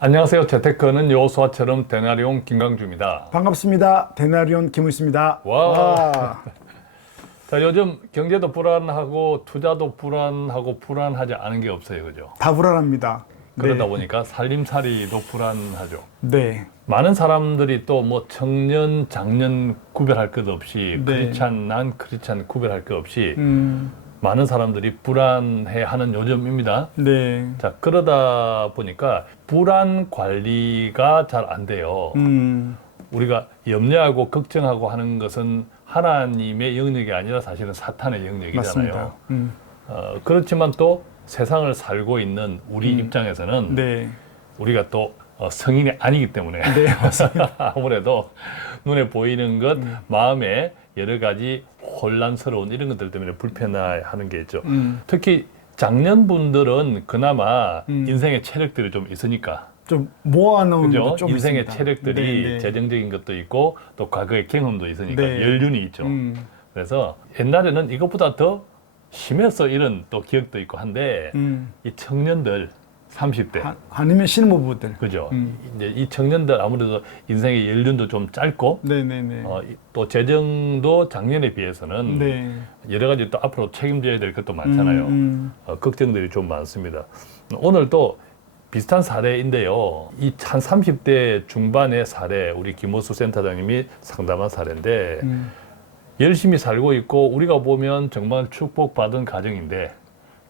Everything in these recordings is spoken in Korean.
안녕하세요. 재테크는 여호수아처럼 데나리온 김강주입니다. 반갑습니다. 데나리온 김우수입니다. 와. 자, 요즘 경제도 불안하고 투자도 불안하고 불안하지 않은 게 없어요. 그죠? 다 불안합니다. 그러다 네. 보니까 살림살이도 불안하죠. 네. 많은 사람들이 또 뭐 청년, 장년 구별할 것 없이 네. 크리스찬, 난 크리스찬 구별할 것 없이 많은 사람들이 불안해하는 요즘입니다. 네. 자, 그러다 보니까 불안 관리가 잘 안 돼요. 우리가 염려하고 걱정하고 하는 것은 하나님의 영역이 아니라 사실은 사탄의 영역이잖아요. 맞습니다. 그렇지만 또 세상을 살고 있는 우리 입장에서는 네. 우리가 또 성인이 아니기 때문에 네, 맞습니다. 아무래도 눈에 보이는 것, 마음에 여러 가지 혼란스러운 이런 것들 때문에 불편해하는 게 있죠. 특히 장년분들은 그나마 인생의 체력들이 좀 있으니까. 좀 모아놓은 그죠? 것도 좀 인생의 있습니다. 체력들이 네, 네. 재정적인 것도 있고 또 과거의 경험도 있으니까 네. 연륜이 있죠. 그래서 옛날에는 이것보다 더 심해서 이런 또 기억도 있고 한데 이 청년들 30대 아니면 신부부들. 그죠? 이제 이 청년들 아무래도 인생의 연륜도 좀 짧고 네네네. 또 재정도 작년에 비해서는 네. 여러 가지 또 앞으로 책임져야 될 것도 많잖아요. 걱정들이 좀 많습니다. 오늘 또 비슷한 사례인데요. 이 한 30대 중반의 사례, 우리 김호수 센터장님이 상담한 사례인데 열심히 살고 있고 우리가 보면 정말 축복받은 가정인데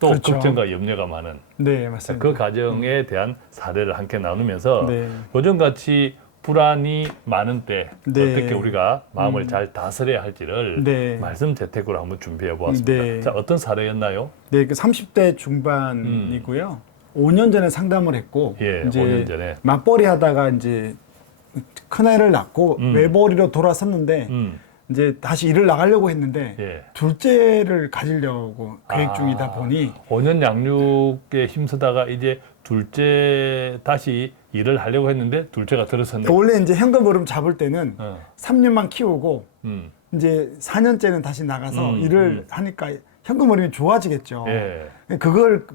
또 그렇죠. 걱정과 염려가 많은 네, 맞습니다. 그 가정에 대한 사례를 함께 나누면서 네. 요즘같이 불안이 많은 때 네. 어떻게 우리가 마음을 잘 다스려야 할지를 네. 말씀 재테크로 한번 준비해 보았습니다. 네. 자, 어떤 사례였나요? 네, 그 30대 중반이고요. 5년 전에 상담을 했고, 예, 이제 5년 전에. 맞벌이 하다가 이제 큰애를 낳고 외벌이로 돌아섰는데, 이제 다시 일을 나가려고 했는데, 예. 둘째를 가지려고 계획 중이다 보니, 5년 양육에 힘쓰다가 이제 둘째 다시 일을 하려고 했는데 둘째가 들어섰네. 원래 이제 현금 흐름 잡을 때는 어. 3년만 키우고, 음. 이제 4년째는 다시 나가서 일을 하니까 현금 흐름이 좋아지겠죠. 예. 그걸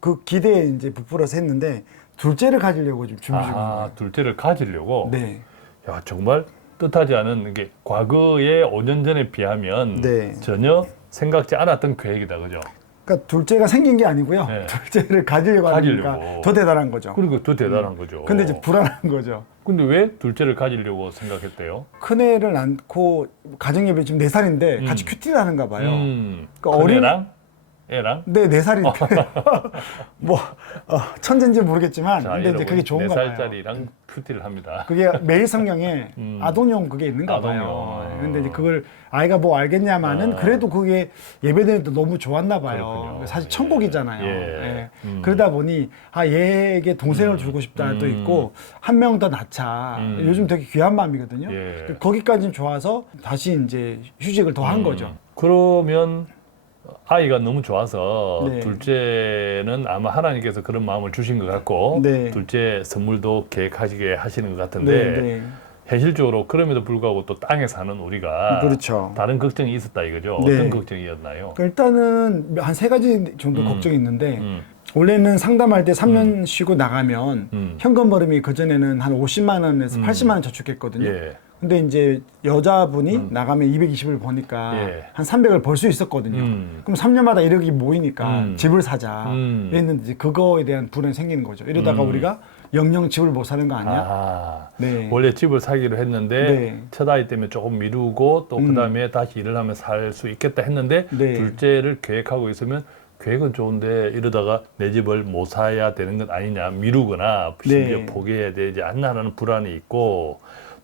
그 기대에 이제 부풀어서 했는데, 둘째를 가지려고 지금 준비 중입니다. 둘째를 가지려고. 네. 야, 정말 뜻하지 않은 게 과거의 5년 전에 비하면 네. 전혀 생각지 않았던 계획이다, 그죠? 그러니까 둘째가 생긴 게 아니고요. 네. 둘째를 가지려고 하니까 가지려고. 더 대단한 거죠. 그러니까 더 대단한 거죠. 근데 이제 불안한 거죠. 근데 왜 둘째를 가지려고 생각했대요? 큰애를 낳고 가정예배 지금 4살인데 같이 큐티를 하는가 봐요. 그러니까 큰애랑 애랑? 네, 4살인데 뭐 천재인지 모르겠지만 자, 근데 이제 여러분, 그게 좋은가 봐요. 4살짜리랑 큐티를 합니다. 그게 매일 성경에 아동용 그게 있는가 아동용. 봐요. 근데 이제 그걸 아이가 뭐 알겠냐마는 그래도 그게 예배드릴 때 너무 좋았나 봐요. 그렇군요. 사실 천국이잖아요. 예. 예. 그러다 보니 얘에게 동생을 주고 싶다도 있고 한 명 더 낳자. 요즘 되게 귀한 마음이거든요. 예. 거기까지는 좋아서 다시 이제 휴직을 더 한 거죠. 그러면 아이가 너무 좋아서 네. 둘째는 아마 하나님께서 그런 마음을 주신 것 같고 네. 둘째 선물도 계획하시게 하시는 것 같은데 네, 네. 현실적으로 그럼에도 불구하고 또 땅에 사는 우리가 그렇죠. 다른 걱정이 있었다 이거죠. 네. 어떤 걱정이었나요? 일단은 한 3가지 정도 걱정이 있는데 음. 원래는 상담할 때 3년 쉬고 나가면 현금 벌음이 그전에는 한 50만 원에서 80만 원 저축했거든요. 예. 근데 이제 여자분이 나가면 220을 버니까 예. 한 300을 벌 수 있었거든요. 그럼 3년마다 1억이 모이니까 집을 사자. 이랬는데 이제 그거에 대한 불안이 생기는 거죠. 이러다가 우리가 영영 집을 못 사는 거 아니야? 아, 네. 원래 집을 사기로 했는데 네. 첫 아이 때문에 조금 미루고 또 그다음에 다시 일을 하면 살 수 있겠다 했는데 네. 둘째를 계획하고 있으면 계획은 좋은데 이러다가 내 집을 못 사야 되는 것 아니냐 미루거나 심지어 네. 포기해야 되지 않나라는 불안이 있고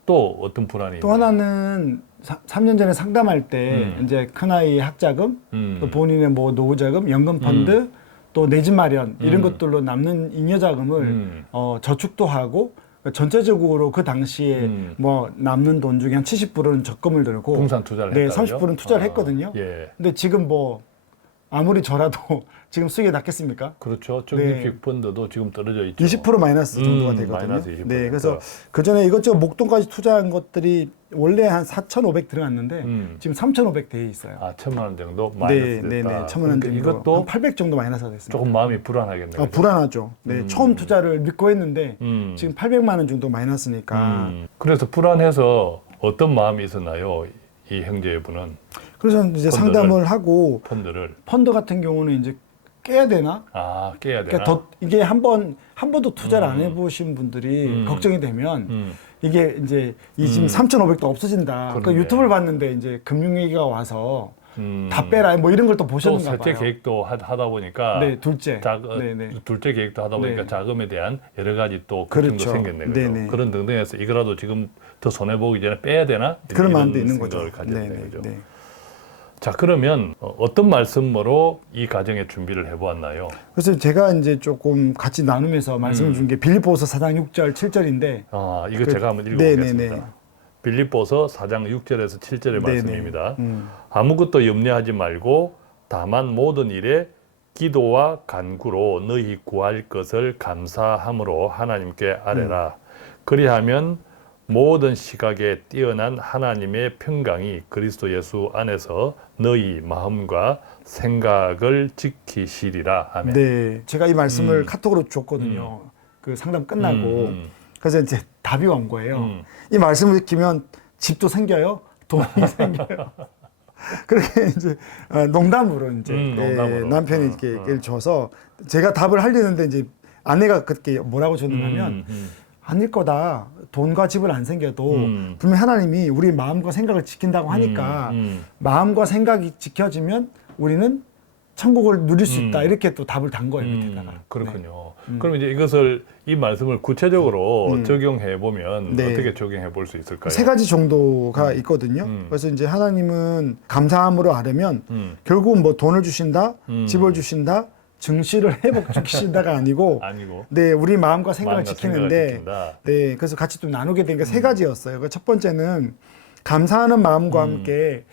또 어떤 불안이 또 하나는 3년 전에 상담할 때 이제 큰아이 학자금, 또 본인의 뭐 노후자금, 연금 펀드, 또 내 집 마련 이런 것들로 남는 잉여자금을 저축도 하고 전체적으로 그 당시에 뭐 남는 돈 중에 한 70%는 적금을 들고 분산 투자를 네, 했다고요? 30%는 투자를 했거든요. 예. 근데 지금 뭐 아무리 저라도 지금 수익이 낮겠습니까? 그렇죠. 적립식 펀드도 지금 떨어져 있죠. 20% 마이너스 정도가 되거든요. 마이너스 20%. 네, 그래서 그 전에 이것저것 목돈까지 투자한 것들이 원래 한 4,500 들어갔는데 지금 3,500 돼 있어요. 아, 1,000만 원 정도 마이너스 됐다. 네, 1,000만 원 정도. 이것도 한 800 정도 마이너스가 됐습니다. 조금 마음이 불안하겠네요. 불안하죠. 네, 처음 투자를 믿고 했는데 지금 800만 원 정도 마이너스니까. 그래서 불안해서 어떤 마음이 있었나요? 이 형제분은 그래서 이제 상담을 하고 펀드 같은 경우는 이제 깨야 되나? 아, 깨야 되나? 그러니까 이게 한 번도 투자를 안 해보신 분들이 걱정이 되면 이게 이제 지금 3,500도 없어진다. 그 유튜브를 봤는데 이제 금융위기가 와서 다 빼라 뭐 이런 걸 또 보셨는가 봐요. 또 셋째 계획도 하다 보니까 네, 둘째. 둘째 계획도 하다 보니까 네. 자금에 대한 여러 가지 또 걱정도 그렇죠. 생겼네. 그죠? 네네. 그런 등등해서 이거라도 지금 더 손해 보기 전에 빼야 되나? 그런 마음도 이런 있는 거죠. 생각을 가졌네. 그죠? 네. 자, 그러면 어떤 말씀으로 이 과정에 준비를 해보았나요? 그래서 제가 이제 조금 같이 나누면서 말씀을 준 게 빌립보서 4장 6절 7절인데 아, 이거 제가 한번 읽어보겠습니다. 네네네. 빌립보서 4장 6절에서 7절의 네네. 말씀입니다. 아무것도 염려하지 말고 다만 모든 일에 기도와 간구로 너희 구할 것을 감사함으로 하나님께 아뢰라. 그리하면 모든 시각에 뛰어난 하나님의 평강이 그리스도 예수 안에서 너희 마음과 생각을 지키시리라. 아멘. 네, 제가 이 말씀을 카톡으로 줬거든요. 그 상담 끝나고 그래서 이제 답이 온 거예요. 이 말씀을 지키면 집도 생겨요, 돈이 생겨요. 그렇게 이제 농담으로 이제 농담으로. 남편이 이렇게 얘기를 줘서 제가 답을 하려는데 이제 아내가 그렇게 뭐라고 줬냐면 아닐 거다. 돈과 집을 안 생겨도 분명 하나님이 우리 마음과 생각을 지킨다고 하니까 마음과 생각이 지켜지면 우리는 천국을 누릴 수 있다. 이렇게 또 답을 단 거예요. 밑에다가. 그렇군요. 그럼 이제 이 말씀을 구체적으로 적용해 보면 네. 어떻게 적용해 볼 수 있을까요? 세 가지 정도가 있거든요. 그래서 이제 하나님은 감사함으로 하려면 결국은 뭐 돈을 주신다, 집을 주신다, 증시를 회복시키신다가 아니고, 네, 우리 마음과 생각을 지키는데, 네, 그래서 같이 또 나누게 된 게 세 가지였어요. 첫 번째는 감사하는 마음과 함께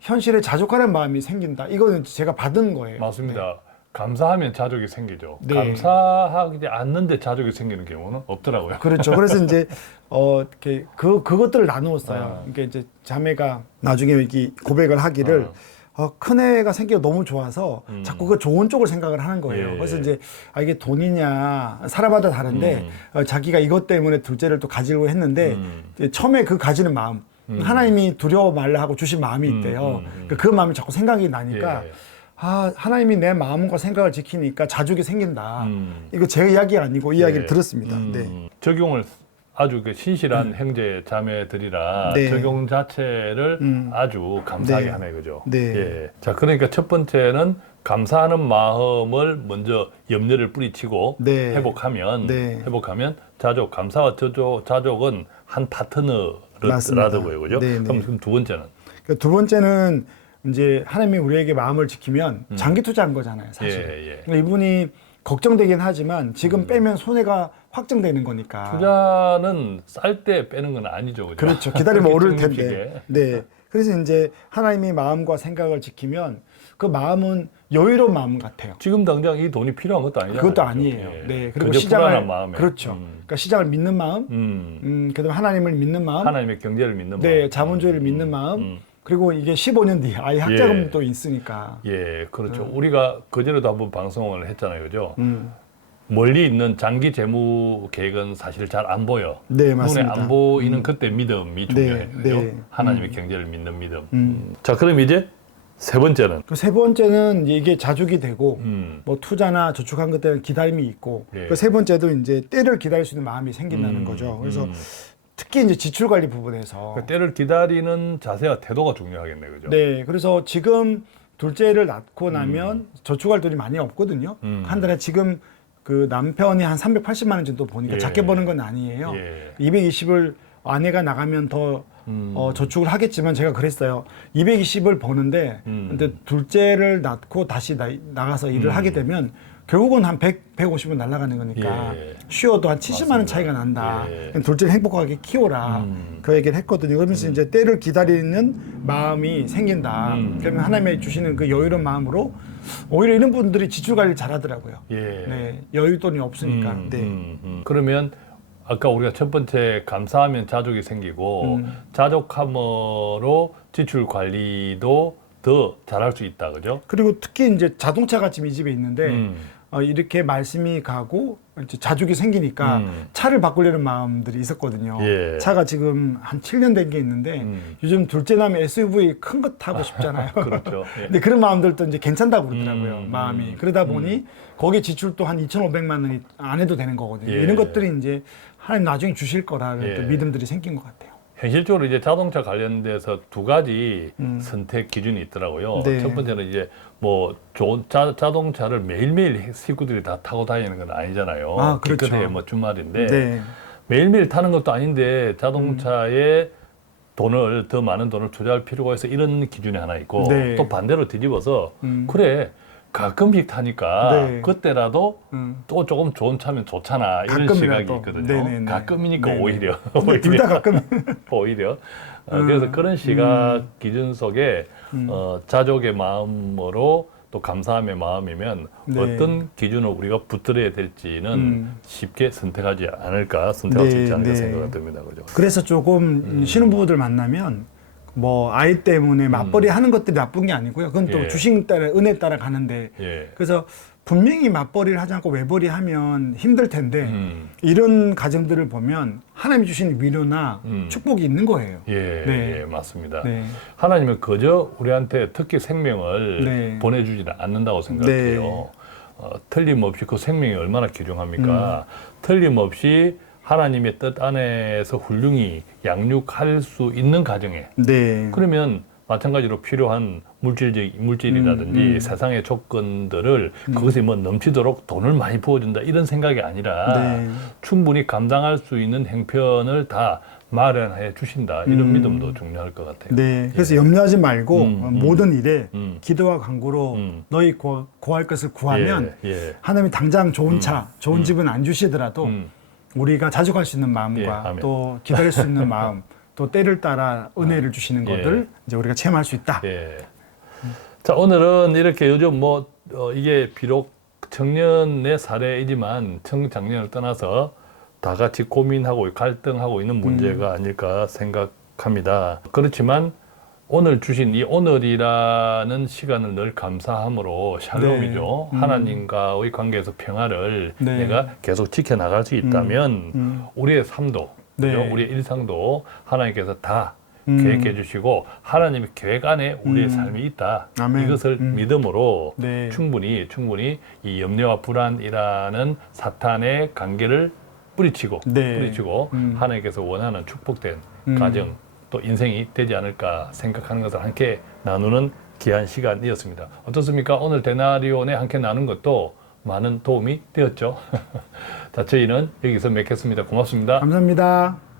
현실에 자족하는 마음이 생긴다. 이거는 제가 받은 거예요. 맞습니다. 네. 감사하면 자족이 생기죠. 네. 감사하지 않는데 자족이 생기는 경우는 없더라고요. 그렇죠. 그래서 이제 이렇게 그것들을 나누었어요. 그러니까 이제 자매가 나중에 이렇게 고백을 하기를 큰애가 생기가 너무 좋아서 자꾸 그 좋은 쪽을 생각을 하는 거예요. 예. 그래서 이제 이게 돈이냐 사람마다 다른데 자기가 이것 때문에 둘째를 또 가지려고 했는데 이제 처음에 그 가지는 마음 하나님이 두려워 말라 하고 주신 마음이 있대요. 그 마음이 자꾸 생각이 나니까 예. 하나님이 내 마음과 생각을 지키니까 자족이 생긴다. 이거 제 이야기가 아니고 이 이야기를 들었습니다. 네. 적용을 아주 신실한 형제 자매들이라 네. 적용 자체를 아주 감사하게 네. 하네, 그죠? 네. 예. 자, 그러니까 첫 번째는 감사하는 마음을 먼저 염려를 뿌리치고 네. 회복하면 네. 자족, 감사와 자족은 한 파트너라고요, 그죠? 네, 네. 그럼 두 번째는? 두 번째는 이제 하나님이 우리에게 마음을 지키면 장기 투자한 거잖아요, 사실. 예. 그러니까 이분이 걱정되긴 하지만 지금 빼면 손해가 확정되는 거니까. 투자는 쌀 때 빼는 건 아니죠, 그죠? 그렇죠. 기다리면 오를 텐데. 적립식에. 네. 그래서 이제 하나님이 마음과 생각을 지키면 그 마음은 여유로운 마음 같아요. 지금 당장 이 돈이 필요한 것도 아니잖아요. 그것도 아니에요. 예. 네. 그리고 그저 시장을 불안한 마음에. 그렇죠. 그러니까 시장을 믿는 마음, 그다음에 하나님을 믿는 마음, 하나님의 경제를 믿는 네, 마음. 자본주의를 믿는 마음. 그리고 이게 15년 뒤에 아예 학자금도 있으니까. 예, 그렇죠. 우리가 그전에도 한번 방송을 했잖아요, 그죠? 멀리 있는 장기 재무 계획은 사실 잘 안 보여. 네, 눈에 맞습니다. 안 보이는 그때 믿음이 중요해요. 그죠? 네. 하나님의 경제를 믿는 믿음. 자, 그럼 이제 세 번째는? 그 세 번째는 이게 자족이 되고 뭐 투자나 저축한 것들은 기다림이 있고 예. 그 세 번째도 이제 때를 기다릴 수 있는 마음이 생긴다는 거죠. 그래서 특히 이제 지출 관리 부분에서 그 때를 기다리는 자세와 태도가 중요하겠네, 그죠? 네, 그래서 지금 둘째를 낳고 나면 저축할 돈이 많이 없거든요. 한 달에 지금 그 남편이 한 380만 원 정도 버니까 예. 작게 버는 건 아니에요. 예. 220을 아내가 나가면 더 저축을 하겠지만 제가 그랬어요. 220을 버는데 근데 둘째를 낳고 다시 나가서 일을 하게 되면 결국은 한 100, 150은 날아가는 거니까 예. 쉬어도 한 70만 원 차이가 난다. 예. 둘째를 행복하게 키워라. 그 얘기를 했거든요. 그러면서 이제 때를 기다리는 마음이 생긴다. 그러면 하나님이 주시는 그 여유로운 마음으로 오히려 이런 분들이 지출 관리 잘하더라고요. 예. 네, 여윳돈이 없으니까. 네. 그러면 아까 우리가 첫 번째 감사하면 자족이 생기고 자족함으로 지출 관리도 더 잘할 수 있다, 그죠? 그리고 특히 이제 자동차가 지금 이 집에 있는데 이렇게 말씀이 가고 이제 자족이 생기니까 차를 바꾸려는 마음들이 있었거든요. 예. 차가 지금 한 7년 된 게 있는데 요즘 둘째 남이 SUV 큰 거 타고 싶잖아요. 그렇죠. 예. 근데 그런 마음들도 이제 괜찮다고 그러더라고요. 마음이. 그러다 보니 거기에 지출도 한 2,500만 원이 안 해도 되는 거거든요. 예. 이런 것들이 이제 하나님 나중에 주실 거라는 예. 또 믿음들이 생긴 것 같아요. 현실적으로 이제 자동차 관련돼서 두 가지 선택 기준이 있더라고요. 네. 첫 번째는 이제 뭐 좋은 자동차를 매일매일 식구들이 다 타고 다니는 건 아니잖아요. 아, 그렇죠. 기껏해야 뭐 주말인데 네. 매일매일 타는 것도 아닌데 자동차에 돈을 더 많은 돈을 투자할 필요가 있어 이런 기준이 하나 있고 네. 또 반대로 뒤집어서 그래 가끔씩 타니까 네. 그때라도 또 조금 좋은 차면 좋잖아 이런 시각이 가끔이라도. 있거든요. 네네네. 가끔이니까 네네. 오히려 둘 다 가끔. 오히려 그래서 그런 시각 기준 속에 자족의 마음으로 또 감사함의 마음이면 네. 어떤 기준을 우리가 붙들어야 될지는 쉽게 선택하지 않을까 선택할 수 네, 있지 않을까 네. 생각이 듭니다. 그죠? 그래서 조금 신혼부부들 만나면 뭐 아이 때문에 맞벌이 하는 것들이 나쁜 게 아니고요. 그건 또 예. 주식 따라 은혜 따라 가는데 예. 그래서 분명히 맞벌이를 하지 않고 외벌이 하면 힘들 텐데 이런 가정들을 보면 하나님이 주신 위로나 축복이 있는 거예요. 예, 네. 예, 맞습니다. 네. 하나님은 그저 우리한테 특히 생명을 네. 보내주지는 않는다고 생각해요. 틀림없이 그 생명이 얼마나 귀중합니까? 틀림없이 하나님의 뜻 안에서 훌륭히 양육할 수 있는 가정에 네. 그러면 마찬가지로 필요한 물질이라든지 세상의 조건들을 그것이 뭐 넘치도록 돈을 많이 부어준다 이런 생각이 아니라 네. 충분히 감당할 수 있는 형편을 다 마련해 주신다 이런 믿음도 중요할 것 같아요. 네. 그래서 염려하지 말고 음, 모든 일에 음. 기도와 간구로 너희 구할 것을 구하면 예, 예. 하나님이 당장 좋은 차, 좋은 집은 안 주시더라도 우리가 자족할 수 있는 예, 마음과 아멘. 또 기다릴 수 있는 마음, 또 때를 따라 은혜를 주시는 예. 것들 이제 우리가 체험할 수 있다. 예. 자, 오늘은 이렇게 요즘 뭐, 이게 비록 청년의 사례이지만 청장년을 떠나서 다 같이 고민하고 갈등하고 있는 문제가 아닐까 생각합니다. 그렇지만 오늘 주신 이 오늘이라는 시간을 늘 감사함으로 샬롬이죠. 네. 하나님과의 관계에서 평화를 네. 내가 계속 지켜나갈 수 있다면 우리의 삶도, 네. 그죠? 우리의 일상도 하나님께서 다 계획해 주시고 하나님의 계획 안에 우리의 삶이 있다. 아멘. 이것을 믿음으로 네. 충분히 이 염려와 불안이라는 사탄의 관계를 뿌리치고 네. 하나님께서 원하는 축복된 가정 또 인생이 되지 않을까 생각하는 것을 함께 나누는 귀한 시간이었습니다. 어떻습니까? 오늘 데나리온에 함께 나눈 것도 많은 도움이 되었죠. 자, 저희는 여기서 맺겠습니다. 고맙습니다. 감사합니다.